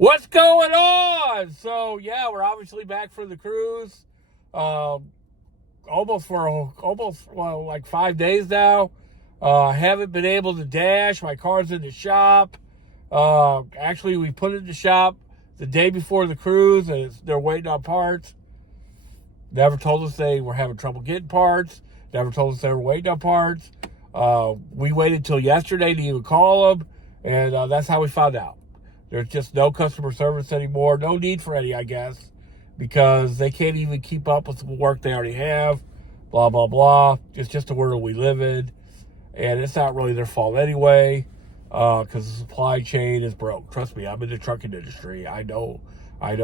What's going on? So yeah, we're obviously back for the cruise. Like 5 days now. Haven't been able to dash. My car's in the shop. Actually, we put it in the shop the day before the cruise, and they're waiting on parts. Never told us they were having trouble getting parts. Never told us they were waiting on parts. We waited till yesterday to even call them, and that's how we found out. There's just no customer service anymore. No need for any, I guess, because they can't even keep up with the work they already have. Blah, blah, blah. It's just the world we live in. And it's not really their fault anyway, because the supply chain is broke. Trust me, I'm in the trucking industry. I know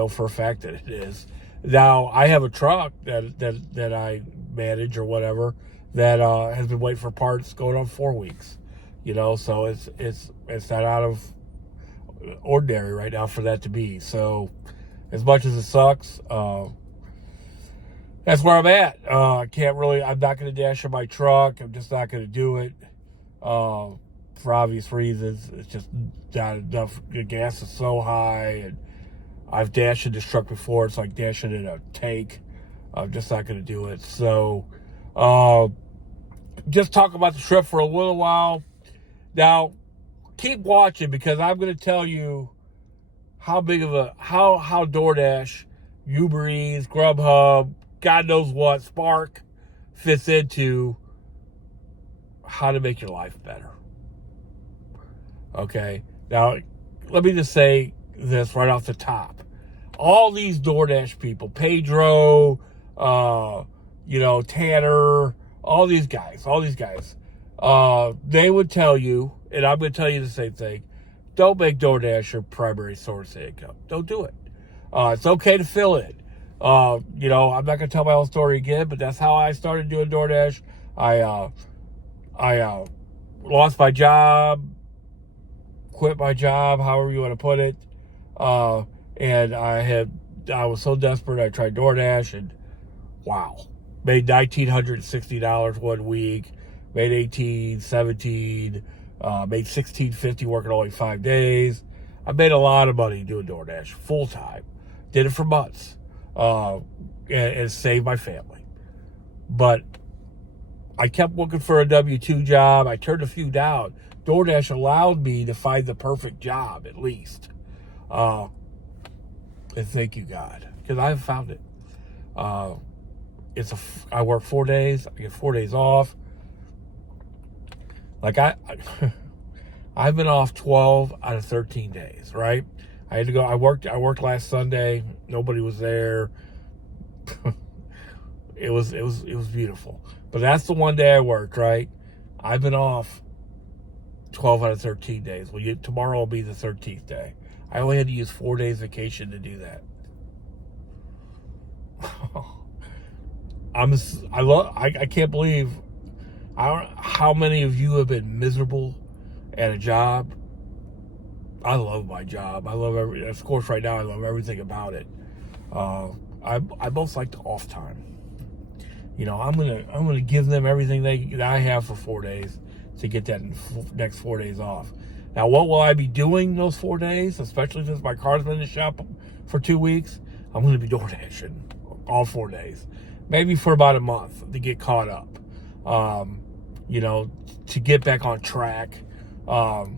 for a fact that it is. Now, I have a truck that I manage or whatever that has been waiting for parts going on 4 weeks. So it's not out of ordinary right now for that to be. So as much as it sucks, that's where I'm at. I'm not going to dash in my truck. I'm just not going to do it for obvious reasons. It's just not enough. The gas is so high, and I've dashed in this truck before. It's like dashing in a tank. I'm just not going to do it. So just talk about the trip for a little while. Now, keep watching, because I'm going to tell you how DoorDash, Uber Eats, Grubhub, God knows what, Spark fits into how to make your life better. Okay? Now, let me just say this right off the top. All these DoorDash people, Pedro, Tanner, all these guys, they would tell you, and I'm going to tell you the same thing, don't make DoorDash your primary source of income. Don't do it. It's okay to fill it. I'm not going to tell my whole story again, but that's how I started doing DoorDash. I lost my job, quit my job, however you want to put it. And I was so desperate, I tried DoorDash, and wow. Made $1,960 one week, made $18, $17, made $1,650 working only 5 days. I made a lot of money doing DoorDash full time. Did it for months, and saved my family. But I kept looking for a W-2 job. I turned a few down. DoorDash allowed me to find the perfect job, at least. And thank you, God, because I have found it. I work 4 days. I get 4 days off. Like I've been off 12 out of 13 days, right? I had to go. I worked last Sunday. Nobody was there. It was beautiful. But that's the one day I worked, right? I've been off 12 out of 13 days. Well, tomorrow will be the 13th day. I only had to use 4 days vacation to do that. I can't believe how many of you have been miserable at a job. I love my job. Of course, right now I love everything about it. I both like the off time. I'm gonna give them everything that I have for 4 days to get that next 4 days off. Now, what will I be doing those 4 days, especially since my car's been in the shop for 2 weeks? I'm going to be door dashing all 4 days, maybe for about a month to get caught up, to get back on track, because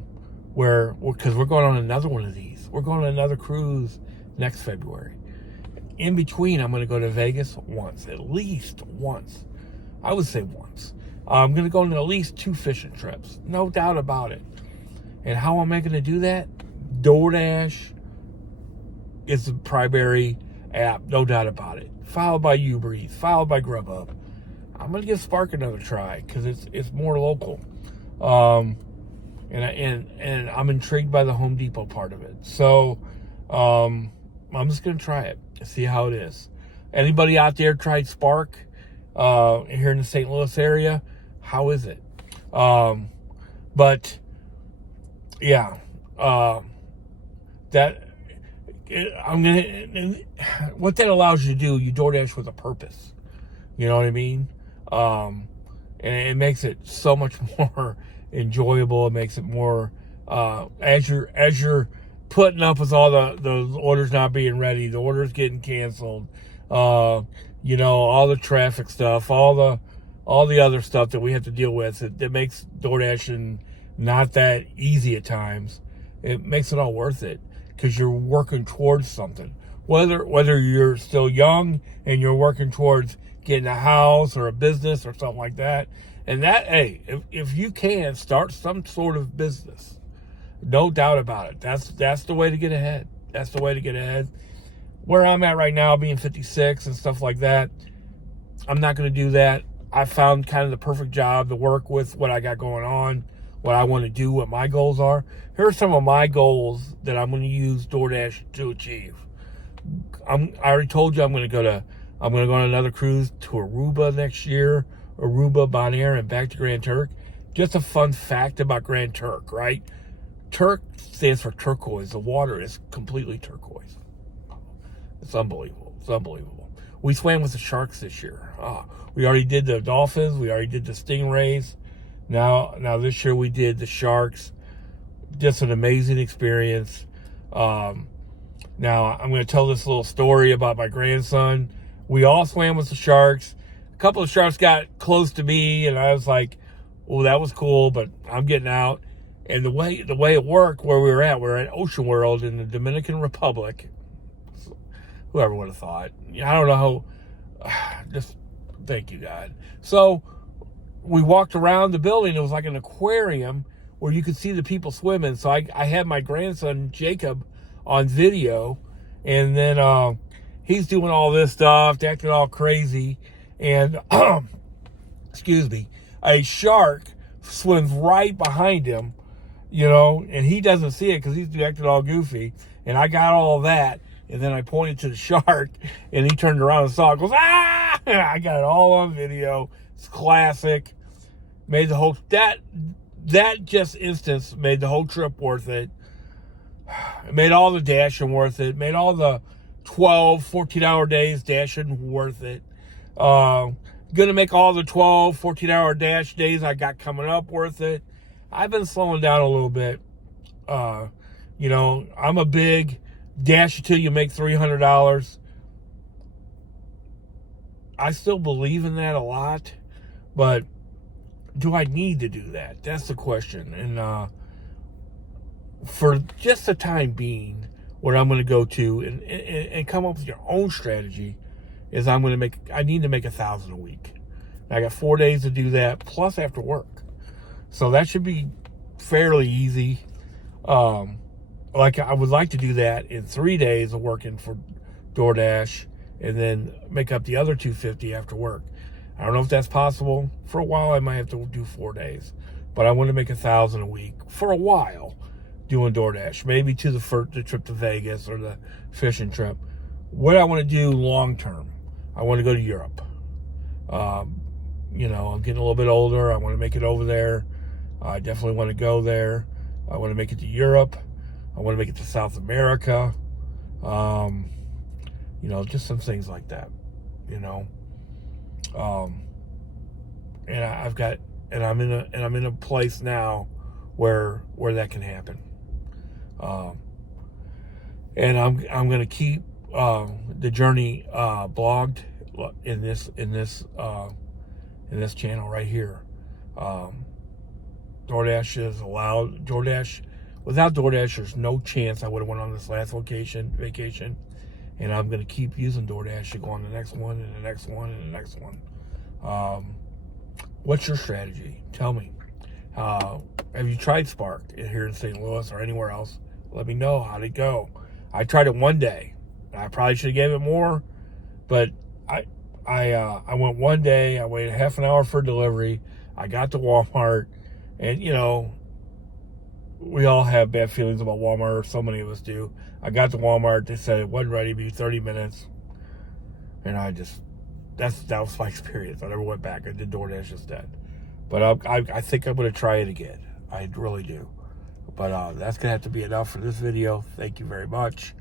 we're going on another one of these. We're going on another cruise next February. In between, I'm going to go to Vegas at least once. I would say once. I'm going to go on at least 2 fishing trips, no doubt about it. And how am I going to do that? DoorDash is the primary app, no doubt about it. Followed by Uber Eats, followed by Grubhub. I'm going to give Spark another try because it's more local. And I'm intrigued by the Home Depot part of it. So I'm just going to try it and see how it is. Anybody out there tried Spark here in the St. Louis area? How is it? But yeah, what that allows you to do, you DoorDash with a purpose. You know what I mean? And it makes it so much more enjoyable. It makes it more as you're putting up with all the orders not being ready, the orders getting canceled, you know, all the traffic stuff, all the other stuff that we have to deal with. It makes DoorDash not that easy at times. It makes it all worth it because you're working towards something. Whether you're still young and you're working towards getting a house or a business or something like that. And that, hey, if you can start some sort of business, no doubt about it. That's the way to get ahead. That's the way to get ahead. Where I'm at right now, being 56 and stuff like that, I'm not going to do that. I found kind of the perfect job to work with what I got going on, what I want to do, what my goals are. Here are some of my goals that I'm going to use DoorDash to achieve. I already told you I'm going to go on another cruise to Aruba next year, Aruba, Bonaire, and back to Grand Turk. Just a fun fact about Grand Turk, right? Turk stands for turquoise. The water is completely turquoise. It's unbelievable. It's unbelievable. We swam with the sharks this year. We already did the dolphins. We already did the stingrays. Now this year we did the sharks. Just an amazing experience. Now I'm going to tell this little story about my grandson. We all swam with the sharks. A couple of sharks got close to me, and I was like, "Oh, that was cool," but I'm getting out. And the way it worked, where we were at Ocean World in the Dominican Republic. Whoever would have thought? I don't know how. Just thank you, God. So we walked around the building. It was like an aquarium where you could see the people swimming. So I had my grandson Jacob on video, and then he's doing all this stuff, acting all crazy, and excuse me, a shark swims right behind him, you know, and he doesn't see it because he's acting all goofy, and I got all that, and then I pointed to the shark, and he turned around and saw it, goes, ah! I got it all on video. It's classic. Made the whole, that just instance made the whole trip worth it. It made all the dashing worth it. Made all the 12, 14-hour days dashing worth it. Gonna make all the 12, 14-hour dash days I got coming up worth it. I've been slowing down a little bit. You know, I'm a big dash until you make $300. I still believe in that a lot, but do I need to do that? That's the question. And for just the time being, what I'm going to go to and come up with your own strategy is I need to make $1,000 a week. I got 4 days to do that, plus after work. So that should be fairly easy. Like I would like to do that in 3 days of working for DoorDash and then make up the other $250 after work. I don't know if that's possible. For a while, I might have to do 4 days. But I want to make $1,000 a week for a while doing DoorDash. Maybe to the trip to Vegas or the fishing trip. What I want to do long term, I want to go to Europe. You know, I'm getting a little bit older. I want to make it over there. I definitely want to go there. I want to make it to Europe. I want to make it to South America. You know, just some things like that, you know. And I'm in a place now where that can happen. And I'm going to keep the journey blogged in this channel right here. DoorDash is allowed. Without DoorDash, there's no chance I would have went on this last vacation. And I'm going to keep using DoorDash to go on the next one and the next one and the next one. What's your strategy? Tell me. Have you tried Spark here in St. Louis or anywhere else? Let me know. How'd it go? I tried it one day. I probably should have gave it more, but I went one day. I waited half an hour for delivery. I got to Walmart, and you know, we all have bad feelings about Walmart, or so many of us do. I got to Walmart. They said it wasn't ready to be 30 minutes, and that was my experience. I never went back. I did DoorDash instead, but I think I'm going to try it again. I really do. But that's going to have to be enough for this video. Thank you very much.